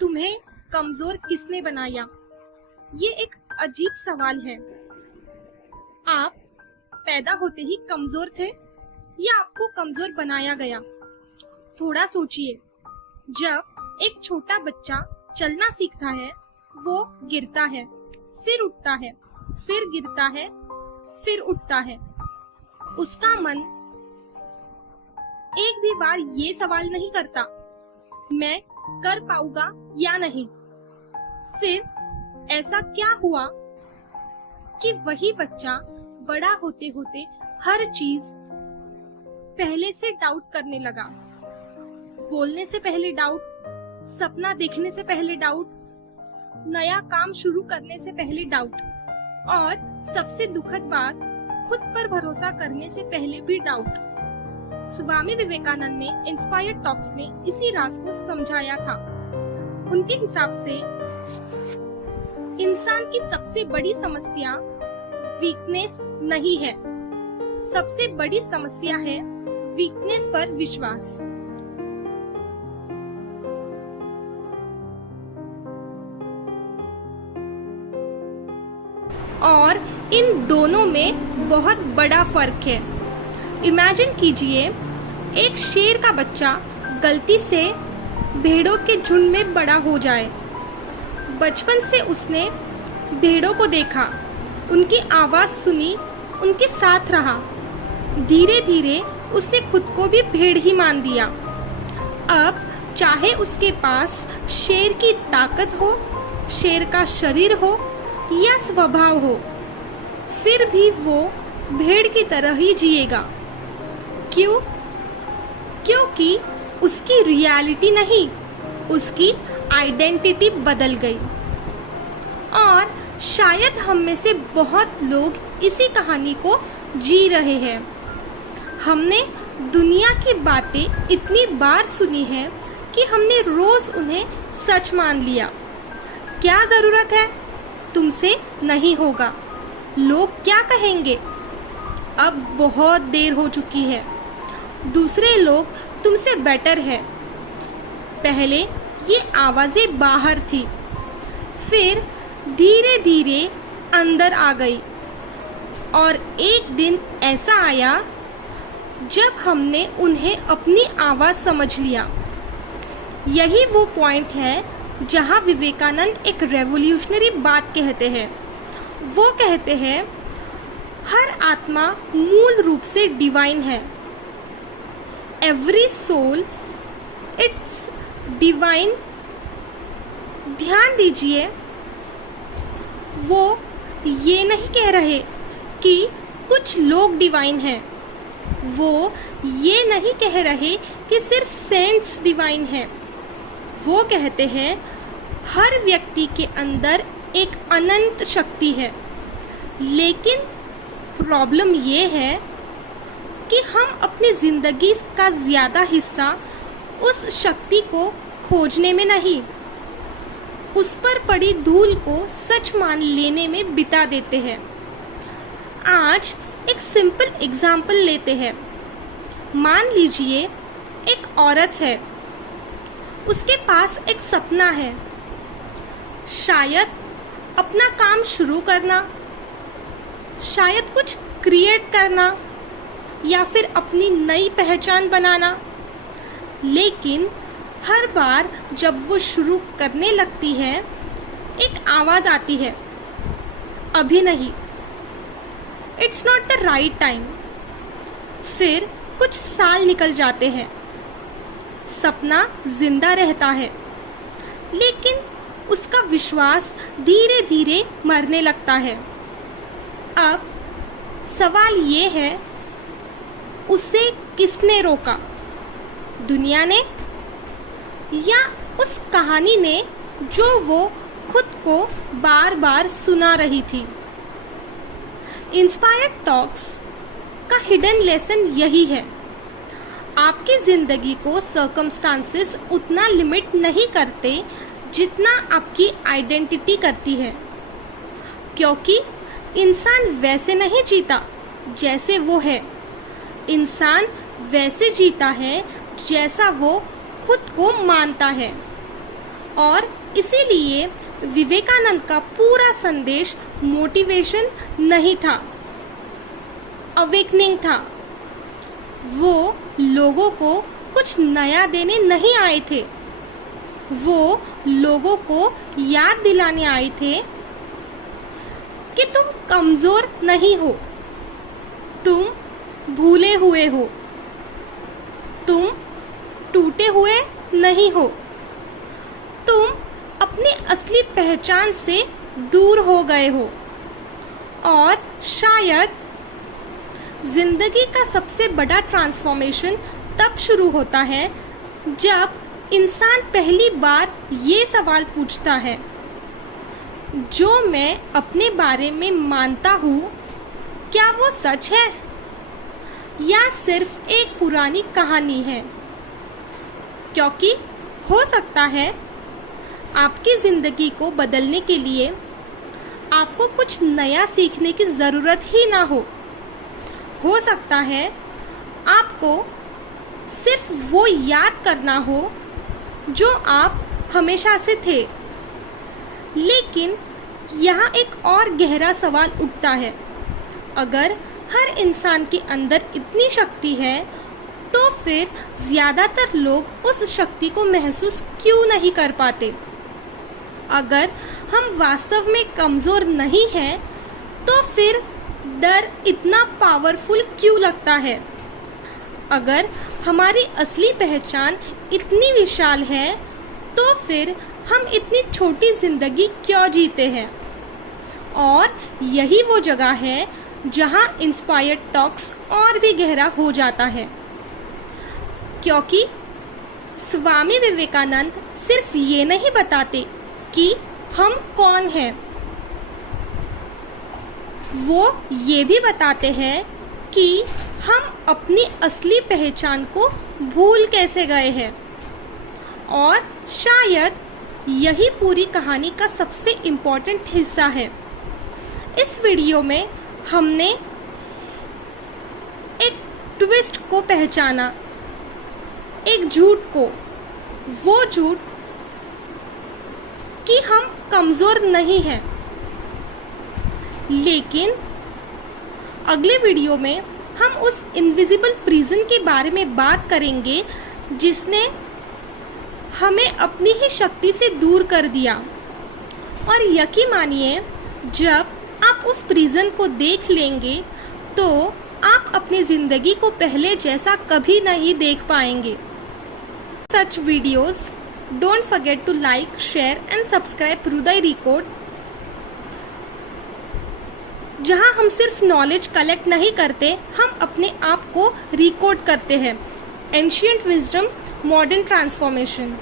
तुम्हें कमजोर किसने बनाया? ये एक अजीब सवाल है। आप पैदा होते ही कमजोर थे या आपको कमजोर बनाया गया? थोड़ा सोचिए। जब एक छोटा बच्चा चलना सीखता है, वो गिरता है, फिर उठता है, फिर गिरता है, फिर उठता है। उसका मन एक भी बार ये सवाल नहीं करता, मैं कर पाऊंगा या नहीं। फिर ऐसा क्या हुआ कि वही बच्चा बड़ा होते होते हर चीज पहले से डाउट करने लगा। बोलने से पहले डाउट, सपना देखने से पहले डाउट, नया काम शुरू करने से पहले डाउट, और सबसे दुखद बात, खुद पर भरोसा करने से पहले भी डाउट। स्वामी विवेकानंद ने इंस्पायर्ड टॉक्स में इसी राज को समझाया था। उनके हिसाब से इंसान की सबसे बड़ी समस्या वीकनेस नहीं है, सबसे बड़ी समस्या है वीकनेस पर विश्वास। और इन दोनों में बहुत बड़ा फर्क है। इमेजिन कीजिए, एक शेर का बच्चा गलती से भेड़ों के झुंड में बड़ा हो जाए। बचपन से उसने भेड़ों को देखा, उनकी आवाज सुनी, उनके साथ रहा। धीरे धीरे उसने खुद को भी भेड़ ही मान दिया। अब चाहे उसके पास शेर की ताकत हो, शेर का शरीर हो या स्वभाव हो, फिर भी वो भेड़ की तरह ही जिएगा। क्यों? क्योंकि उसकी रियलिटी नहीं, उसकी आइडेंटिटी बदल गई। और शायद हम में से बहुत लोग इसी कहानी को जी रहे हैं। हमने दुनिया की बातें इतनी बार सुनी है कि हमने रोज उन्हें सच मान लिया। क्या जरूरत है? तुमसे नहीं होगा, लोग क्या कहेंगे? अब बहुत देर हो चुकी है, दूसरे लोग तुमसे बेटर है। पहले ये आवाजें बाहर थी, फिर धीरे धीरे अंदर आ गई, और एक दिन ऐसा आया जब हमने उन्हें अपनी आवाज समझ लिया। यही वो पॉइंट है जहां विवेकानंद एक रेवोल्यूशनरी बात कहते हैं। वो कहते हैं, हर आत्मा मूल रूप से डिवाइन है। Every soul it's divine. ध्यान दीजिए, वो ये नहीं कह रहे कि कुछ लोग डिवाइन हैं। वो ये नहीं कह रहे कि सिर्फ सेंट्स डिवाइन हैं। वो कहते हैं, हर व्यक्ति के अंदर एक अनंत शक्ति है। लेकिन प्रॉब्लम ये है कि हम अपनी जिंदगी का ज्यादा हिस्सा उस शक्ति को खोजने में नहीं, उस पर पड़ी धूल को सच मान लेने में बिता देते हैं। आज एक सिंपल एग्जाम्पल लेते हैं। मान लीजिए एक औरत है, उसके पास एक सपना है, शायद अपना काम शुरू करना, शायद कुछ क्रिएट करना, या फिर अपनी नई पहचान बनाना। लेकिन हर बार जब वो शुरू करने लगती है, एक आवाज आती है, अभी नहीं, it's not the right time. फिर कुछ साल निकल जाते हैं, सपना जिंदा रहता है, लेकिन उसका विश्वास धीरे धीरे मरने लगता है। अब सवाल ये है, उसे किसने रोका? दुनिया ने, या उस कहानी ने जो वो खुद को बार बार सुना रही थी? इंस्पायर्ड टॉक्स का हिडन लेसन यही है। आपकी जिंदगी को सर्कमस्टांसेस उतना लिमिट नहीं करते जितना आपकी आइडेंटिटी करती है, क्योंकि इंसान वैसे नहीं जीता जैसे वो है। इंसान वैसे जीता है जैसा वो खुद को मानता है। और इसीलिए विवेकानंद का पूरा संदेश मोटिवेशन नहीं था, अवेकनिंग था। वो लोगों को कुछ नया देने नहीं आए थे, वो लोगों को याद दिलाने आए थे कि तुम कमजोर नहीं हो, तुम भूले हुए हो, तुम टूटे हुए नहीं हो, तुम अपनी असली पहचान से दूर हो गए हो। और शायद जिंदगी का सबसे बड़ा ट्रांसफॉर्मेशन तब शुरू होता है जब इंसान पहली बार ये सवाल पूछता है, जो मैं अपने बारे में मानता हूँ क्या वो सच है या सिर्फ एक पुरानी कहानी है? क्योंकि हो सकता है आपकी ज़िंदगी को बदलने के लिए आपको कुछ नया सीखने की ज़रूरत ही ना हो सकता है आपको सिर्फ वो याद करना हो जो आप हमेशा से थे। लेकिन यहाँ एक और गहरा सवाल उठता है, अगर हर इंसान के अंदर इतनी शक्ति है तो फिर ज़्यादातर लोग उस शक्ति को महसूस क्यों नहीं कर पाते? अगर हम वास्तव में कमज़ोर नहीं हैं तो फिर डर इतना पावरफुल क्यों लगता है? अगर हमारी असली पहचान इतनी विशाल है तो फिर हम इतनी छोटी ज़िंदगी क्यों जीते हैं? और यही वो जगह है जहां इंस्पायर्ड टॉक्स और भी गहरा हो जाता है, क्योंकि स्वामी विवेकानंद सिर्फ ये नहीं बताते कि हम कौन हैं, वो ये भी बताते हैं कि हम अपनी असली पहचान को भूल कैसे गए हैं। और शायद यही पूरी कहानी का सबसे इम्पोर्टेंट हिस्सा है। इस वीडियो में हमने एक ट्विस्ट को पहचाना, एक झूठ को, वो झूठ कि हम कमज़ोर नहीं हैं। लेकिन अगले वीडियो में हम उस इनविजिबल प्रिजन के बारे में बात करेंगे जिसने हमें अपनी ही शक्ति से दूर कर दिया। और यकीन मानिए, जब आप उस प्रिजन को देख लेंगे तो आप अपनी ज़िंदगी को पहले जैसा कभी नहीं देख पाएंगे। Such videos, don't forget to like, share and subscribe Hruday Recode, जहां हम सिर्फ नॉलेज कलेक्ट नहीं करते, हम अपने आप को रिकोड करते हैं। Ancient wisdom, modern transformation.